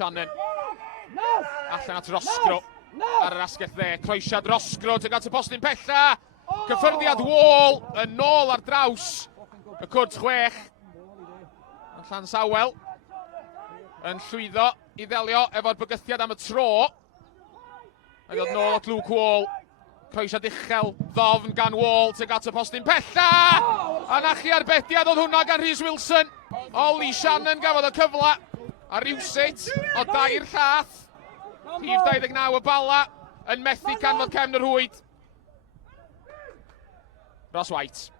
Shannon. Allan at Rosgro. Ar yr asgell dde. Croesiad Rosgro. Tuag at y postyn pella. Cyffyrddiad Wall. Yn ôl ar draws y cwrt 6. Llansawel. Yn llwyddo i ddelio efo'r bygythiad am y tro. A ddod nôl at Luke Wall. Croesiad uchel, ddofn gan Wall, tuag at y postyn pella! A nachi arbediad oedd hwnna gan Rhys Wilson. Oli Shannon gafodd y cyfla. A rywsut o dair llath. Rhif 29 y Bala yn methu canfod cefn yr hwyd. Ross White.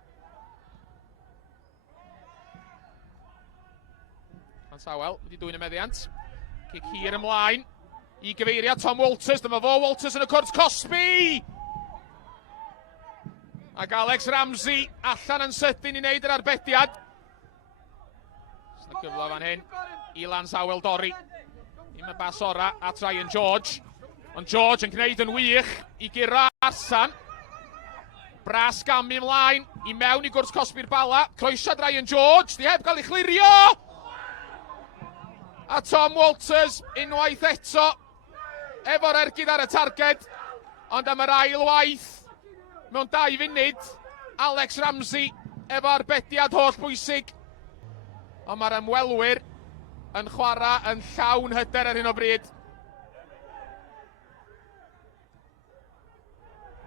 Llansawel wedi dwy'n y meddiant. Cic hir ymlaen. I gyfeiriad Tom Walters. Dyma fo Walters yn y cwrt Cosby. Ac Alex Ramsey allan yn sydyn i wneud yr arbediad. Yna gyfle fan hyn i Llansawel dorri. Ddim y bas ora at Ryan George. Ond George yn gwneud yn wych i gyrra Arsan. Bras gamu ymlaen i mewn i gwrs Cosby'r Bala. Croesiad Ryan George, di heb cael ei chlirio. A Tom Walters unwaith eto efo'r ergyd ar y targed. Ond am yr ail waith mewn 2 funud, Alex Ramsey efo arbediad holl bwysig. Ond mae'r ymwelwyr yn chwarae yn llawn hyder ar hyn o bryd.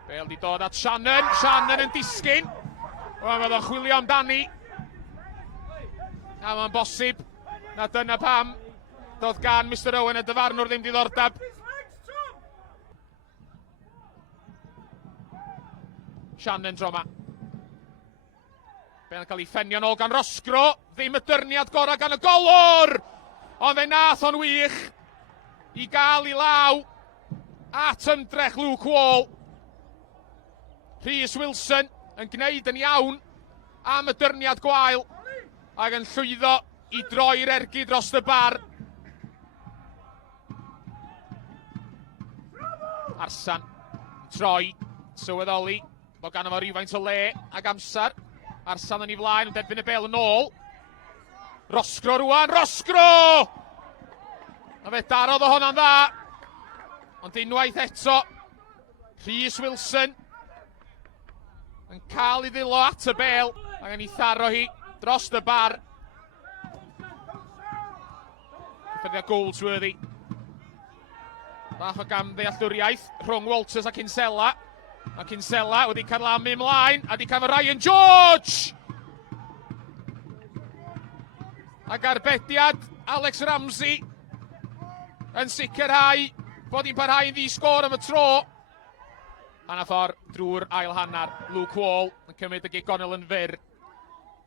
Bale di dod at Shannon. Shannon yn disgyn. Wel, mae o'n chwilio amdani. A mae'n bosib na dyna pam doedd gan Mr Owen y dyfarnwr ddim diddordeb. Shannon tro ma. Be'n cael ei ffenio nôl gan Rosgro. Ddim y dyrniad gorau gan y golwr. Ond fe nath o'n wych i gael i law at ymdrech Luke Wall. Rhys Wilson yn gwneud yn iawn am y dyrniad gwael ac yn llwyddo i droi'r ergyd dros y bar. Arsan troi, sylweddoli bod gan yma rhywfaint o le ag amser. Arsan yn ei flaen yn derbyn y Bale yn ôl. Rosgro rwan, Rosgro! A fe darodd o honna'n dda. Ond unwaith eto, Rhys Wilson yn cael ei ddilo at y Bale ac yn ei tharo hi dros y bar. Cyffyrddiad Goldsworthy. Bach o gamddealltwriaeth rhwng Walters a Kinsella. A Kinsella wedi carlamu ymlaen a wedi cael Ryan George! Ac arbediad Alex Ramsey yn sicrhau bod hi'n parhau yn ddisgôr am y tro. A na ffordd drwy'r ail hannar. Luke Wall yn cymryd y gigonol yn fyr.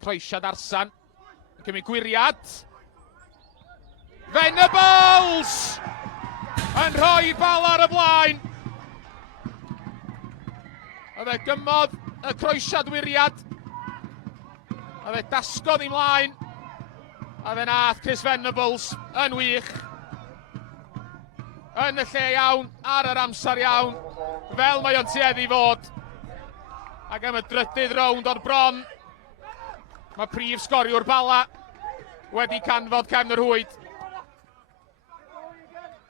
Croesiad Arsan yn cymryd gwiriad. Venables! Yn rhoi Bala ar y blaen. A fe gymodd y croesiad wiriad. A fe dasgodd i mlaen. A fe nath Chris Venables yn wych. Yn y lle iawn, ar yr amser iawn. Fel mae o'n tueddu fod. Ac am y drydydd rownd o'r bron. Mae prif sgoriwr Bala wedi canfod cefn yr hwyd.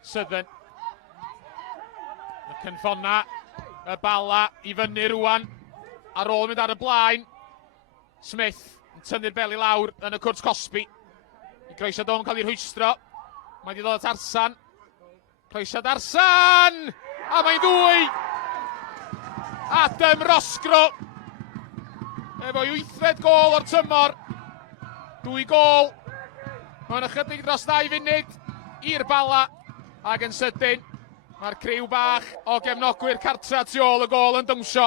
Southern. Y cynffona y Bala i fyny rwan ar ôl mynd ar y blaen. Smith yn tynnu'r bel i lawr yn y cwrt Cosby. I croesiad o'n cael ei rhwystro. Mae wedi dod at Arsan. Croesiad Arsan! A mae'n ddwy! Adam Rosgro. Efo 8fed gôl o'r tymor. 2 gôl. Mae'n ychydig dros 2 funud i'r Bala. Ac yn sydyn, mae'r criw bach o gefnogwyr cartra tu ôl y gôl yn dawnsio.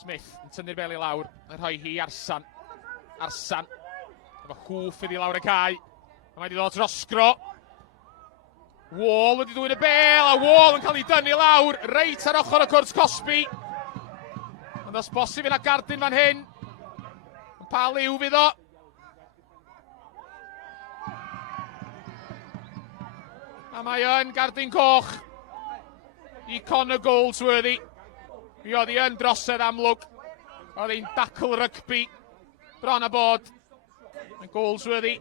Smith yn tynnu'r bel i lawr, yn rhoi hi Arsan. Arsan, efo hwff iddi lawr y cae. A mae wedi dod Rosgro. Wall wedi dwy'n y bel, a Wall yn cael ei dynnu lawr, reit ar ochr y cwrt Cosby. Ond os bosib yna gardyn fan hyn, yn pa liw fydd o. A mae yn gardyn coch i Connor Goldsworthy. Mi oedd hi yn drosedd amlwg. Oedd hi'n dacl rygbi bron a bod. Mae Goldsworthy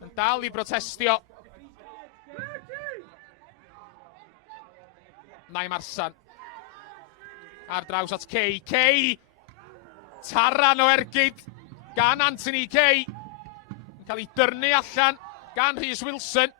yn dal i brotestio. Nai Marsan. Ar draws at Kay. Kay! Taran o ergyd gan Anthony Kay. Yn cael ei dyrnu allan gan Rhys Wilson.